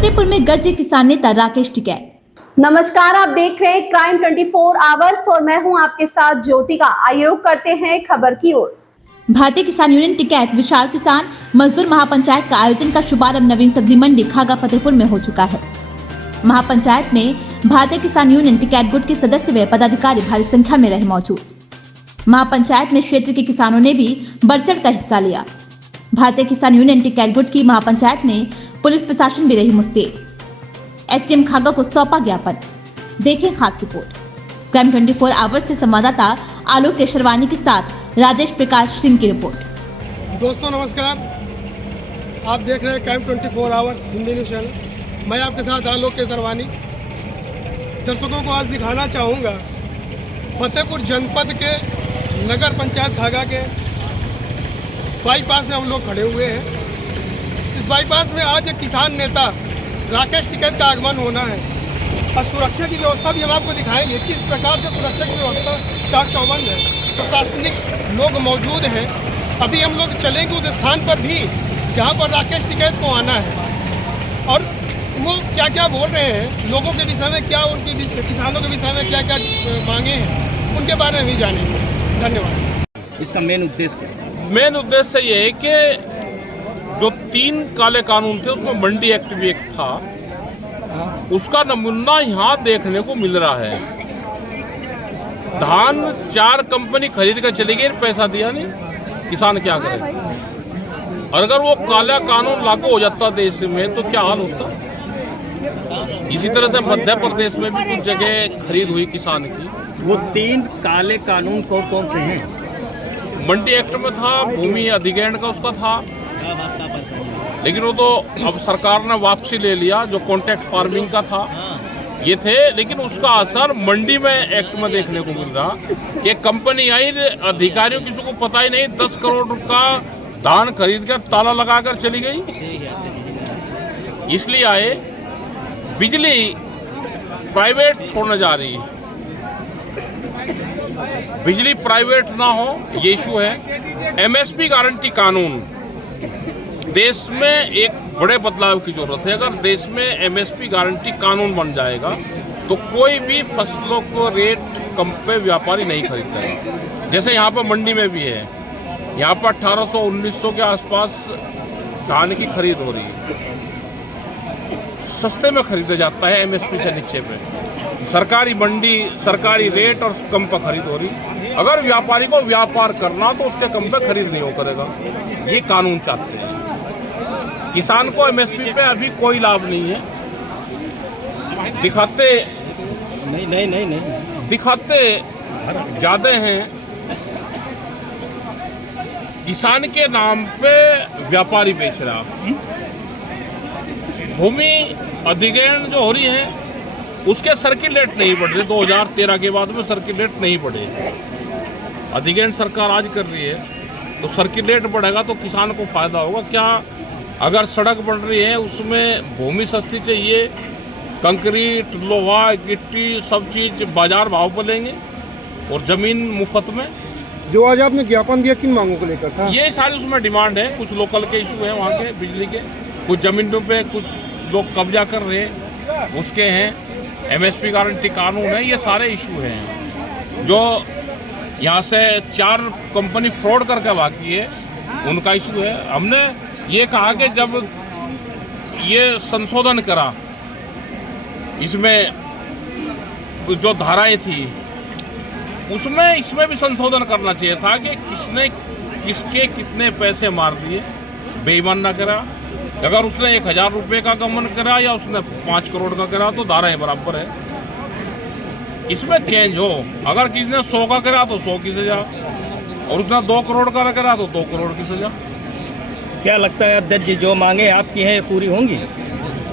फतेहपुर में गरजे किसान नेता राकेश टिकैत। नमस्कार, आप देख रहे हैं क्राइम 24 आवर्स और मैं हूं आपके साथ ज्योतिका। आइए रुक करते हैं खबर की ओर। भारतीय किसान यूनियन टिकैत विशाल किसान मजदूर महापंचायत का आयोजन का शुभारंभ नवीन सब्जी मंडी खागा फतेहपुर में हो चुका है। महापंचायत में भारतीय किसान यूनियन टिकैत गुट के सदस्य व पदाधिकारी भारी संख्या में रहे मौजूद। महापंचायत में क्षेत्र के किसानों ने भी बढ़ चढ़ कर हिस्सा लिया। भारतीय किसान यूनियन टिकैत गुट की महापंचायत में पुलिस प्रशासन भी रही मुस्तैद। एसडीएम खागा को सौंपा ज्ञापन। देखें खास रिपोर्ट। क्राइम 24 आवर्स से संवाददाता आलोक केशरवानी के साथ राजेश प्रकाश सिंह की रिपोर्ट। दोस्तों नमस्कार, आप देख रहे हैं crime 24 hours Hindi news channel. मैं आपके साथ आलोक केशरवानी। दर्शकों को आज दिखाना चाहूँगा फतेहपुर जनपद के नगर पंचायत खागा के बाईपास में हम लोग खड़े हुए हैं। इस बाईपास में आज एक किसान नेता राकेश टिकैत का आगमन होना है और सुरक्षा की व्यवस्था भी हम आपको दिखाएंगे किस प्रकार से सुरक्षा की व्यवस्था चाक चौबंद है। प्रशासनिक लोग मौजूद हैं। अभी हम लोग चलेंगे उस स्थान पर भी जहां पर राकेश टिकैत को आना है और वो क्या क्या बोल रहे हैं, लोगों के विषय में क्या, उनके किसानों के विषय में क्या क्या मांगे हैं, उनके बारे में भी जानेंगे। धन्यवाद। इसका मेन उद्देश्य क्या है? मेन उद्देश्य ये है कि जो 3 काले कानून थे उसमें मंडी एक्ट भी एक था, उसका नमूना यहाँ देखने को मिल रहा है। धान 4 कंपनी खरीद कर चली गई, पैसा दिया नहीं, किसान क्या करे? और अगर वो काला कानून लागू हो जाता देश में तो क्या हाल होता? इसी तरह से मध्य प्रदेश में भी कुछ जगह खरीद हुई किसान की। वो 3 काले कानून कौन से हैं? मंडी एक्ट में था, भूमि अधिग्रहण का उसका था, लेकिन वो तो अब सरकार ने वापसी ले लिया। जो कॉन्ट्रैक्ट फार्मिंग का था ये थे, लेकिन उसका असर मंडी में एक्ट में देखने को मिल रहा कि कंपनी आई, अधिकारियों किसी को पता ही नहीं, 10 करोड़ का धान खरीद कर ताला लगाकर चली गई। इसलिए आए बिजली प्राइवेट छोड़ने जा रही है, बिजली प्राइवेट ना हो ये इशू है। एमएसपी गारंटी कानून, देश में एक बड़े बदलाव की जरूरत है। अगर देश में एमएसपी गारंटी कानून बन जाएगा तो कोई भी फसलों को रेट कम पे व्यापारी नहीं खरीदेगा। जैसे यहाँ पर मंडी में भी है, यहाँ पर 1800-1900 के आसपास धान की खरीद हो रही है, सस्ते में खरीदा जाता है एमएसपी से नीचे पे। सरकारी मंडी, सरकारी रेट और कम पर खरीद हो रही। अगर व्यापारी को व्यापार करना तो उसके कम पे खरीद नहीं हो करेगा। ये कानून चाहते हैं। किसान को एमएसपी पे अभी कोई लाभ नहीं है। दिखाते ज्यादा हैं। किसान के नाम पे व्यापारी बेच रहा। भूमि अधिग्रहण जो हो रही है उसके सर्किल रेट नहीं बढ़ रहे। 2013 के बाद में सर्किल रेट नहीं बढ़े। अधिग्रहण सरकार आज कर रही है तो सर्किल रेट बढ़ेगा तो किसान को फायदा होगा क्या? अगर सड़क बन रही है उसमें भूमि सस्ती चाहिए, कंक्रीट, लोहा, गिट्टी सब चीज़ बाजार भाव पर लेंगे और ज़मीन मुफ्त में। जो आज आपने ज्ञापन दिया किन मांगों को लेकर था? ये सारी उसमें डिमांड है। कुछ लोकल के इशू हैं वहाँ के बिजली के, कुछ ज़मीनों पे कुछ लोग कब्जा कर रहे हैं उसके हैं, एमएसपी गारंटी कानून है, ये सारे इशू हैं। जो यहाँ से 4 कंपनी फ्रॉड करके बाकी है उनका इशू है। हमने ये कहा कि जब ये संशोधन करा, इसमें जो धाराएं थी उसमें इसमें भी संशोधन करना चाहिए था कि किसने किसके कितने पैसे मार दिए, बेईमान ना करा। अगर उसने 1000 रुपये का गमन करा या उसने 5 करोड़ का करा तो धाराएं बराबर है। इसमें चेंज हो। अगर किसी ने 100 का करा तो 100 की सजा और उसने 2 करोड़ का करा तो 2 करोड़ की सजा। क्या लगता है अध्यक्ष जी, जो मांगे आपकी हैं पूरी होंगी?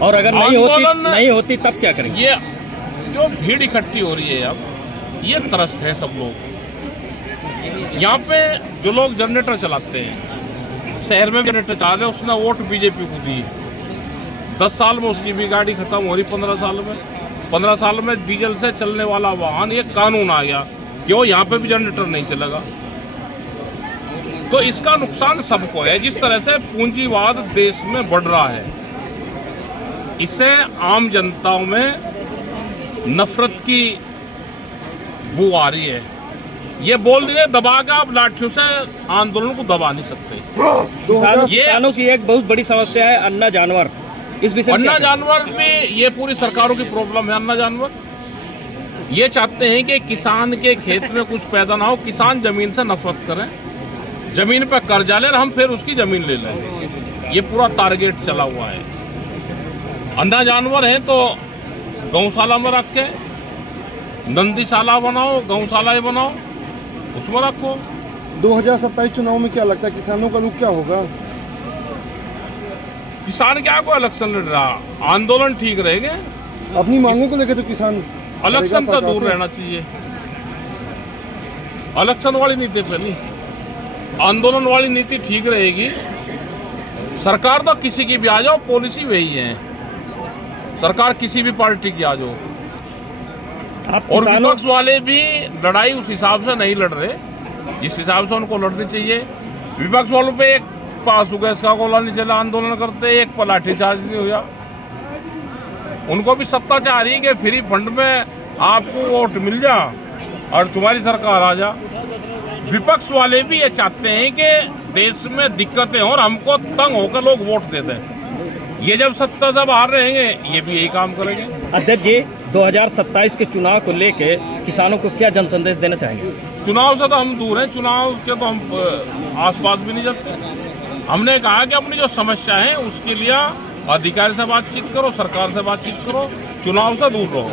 और अगर नहीं होती तब क्या करेंगे? ये जो भीड़ इकट्ठी हो रही है अब, ये त्रस्त है सब लोग। यहाँ पे जो लोग जनरेटर चलाते हैं, शहर में जनरेटर चला रहे, उसने वोट बीजेपी को दी। 10 साल में उसकी भी गाड़ी खत्म हो रही। 15 साल में डीजल से चलने वाला वाहन, ये कानून आ गया कि वो यहाँ पे भी जनरेटर नहीं चलेगा। तो इसका नुकसान सबको है। जिस तरह से पूंजीवाद देश में बढ़ रहा है, इससे आम जनताओं में नफरत की बू आ रही है। ये बोल दिए दबा के आप लाठियों से आंदोलन को दबा नहीं सकते। किसानों की एक बहुत बड़ी समस्या है अन्ना जानवर। इस विषय में अन्ना जानवर में ये पूरी सरकारों की प्रॉब्लम है। अन्ना जानवर ये चाहते हैं कि किसान के खेत में कुछ पैदा ना हो, किसान जमीन से नफरत करें, जमीन पर कर्जा ले और हम फिर उसकी जमीन ले लें। ये पूरा टारगेट चला हुआ है। अन्ना जानवर है तो गौशाला में रख के नंदीशाला बनाओ, गौशालाएं बनाओ, उसमें रखो। 2027 चुनाव में क्या लगता है किसानों का रुख क्या होगा? किसान क्या को इलेक्शन लड़ रहा, आंदोलन ठीक रहेंगे। अपनी मांगों को लेकर तो किसान इलेक्शन से दूर रहना चाहिए। इलेक्शन वाली नीति पे नहीं, आंदोलन वाली नीति ठीक रहेगी। सरकार तो किसी की भी आ जाओ, पॉलिसी वही है। सरकार किसी भी पार्टी की आ जाओ, और विपक्ष वाले भी लड़ाई उस हिसाब से नहीं लड़ रहे जिस हिसाब से उनको लड़नी चाहिए। विपक्ष वालों पे एक पास हो गया, इसका गोला नहीं चला, आंदोलन करते, एक पर लाठीचार्ज नहीं हुआ। उनको भी सत्ता चाह रही है कि फ्री फंड में आपको वोट मिल जा और तुम्हारी सरकार आ जा। विपक्ष वाले भी ये चाहते हैं कि देश में दिक्कतें हो और हमको तंग होकर लोग वोट दे दें। ये जब सत्ता से बाहर रहेंगे ये भी यही काम करेंगे। अध्यक्ष जी, 2027 के चुनाव को लेके किसानों को क्या जन संदेश देना चाहेंगे? चुनाव से तो हम दूर हैं, चुनाव के तो हम आसपास भी नहीं जाते। हमने कहा कि अपनी जो समस्या है उसके लिए अधिकारी से बातचीत करो, सरकार से बातचीत करो, चुनाव से दूर रहो।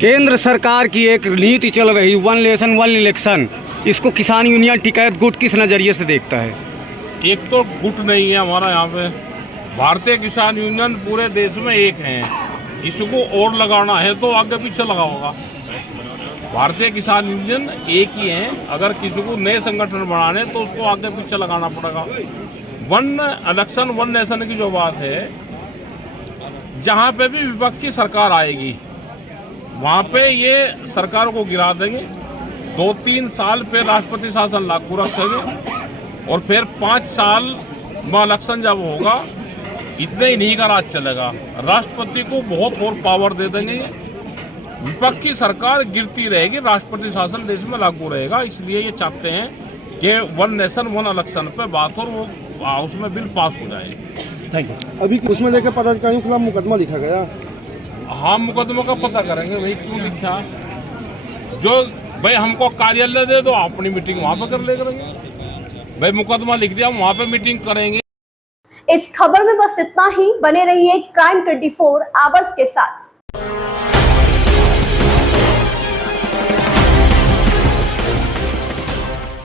केंद्र सरकार की एक नीति चल रही वन नेशन वन इलेक्शन, इसको किसान यूनियन टिकैत गुट किस नज़रिए से देखता है? एक तो गुट नहीं है हमारा यहाँ पे, भारतीय किसान यूनियन पूरे देश में एक है। इसको और लगाना है तो आगे पीछे लगा होगा। भारतीय किसान यूनियन एक ही है। अगर किसी को नए संगठन बनाने तो उसको आगे पीछे लगाना पड़ेगा। वन इलेक्शन वन नेशन की जो बात है, जहाँ पे भी विपक्ष की सरकार आएगी वहाँ पे ये सरकार को गिरा देंगे। 2-3 साल पे राष्ट्रपति शासन लागू रखेंगे और फिर 5 साल में इलेक्शन जब होगा इतने ही नहीं का राज चलेगा। राष्ट्रपति को बहुत और पावर दे देंगे। विपक्ष की सरकार गिरती रहेगी, राष्ट्रपति शासन देश में लागू रहेगा। इसलिए ये चाहते हैं कि वन नेशन वन इलेक्शन पे बात और वो उसमें बिल पास हो जाए। Thank you. अभी उसमें लेकर पदाधिकारियों के खिलाफ मुकदमा लिखा गया। हाँ, मुकदमे का पता करेंगे भाई क्यों लिखा। जो भाई हमको कार्यालय दे दो, अपनी मीटिंग वहाँ पर कर ले करेंगे। भाई मुकदमा लिख दिया, वहाँ पे मीटिंग करेंगे। इस खबर में बस इतना ही। बने रहिए क्राइम 24 आवर्स के साथ।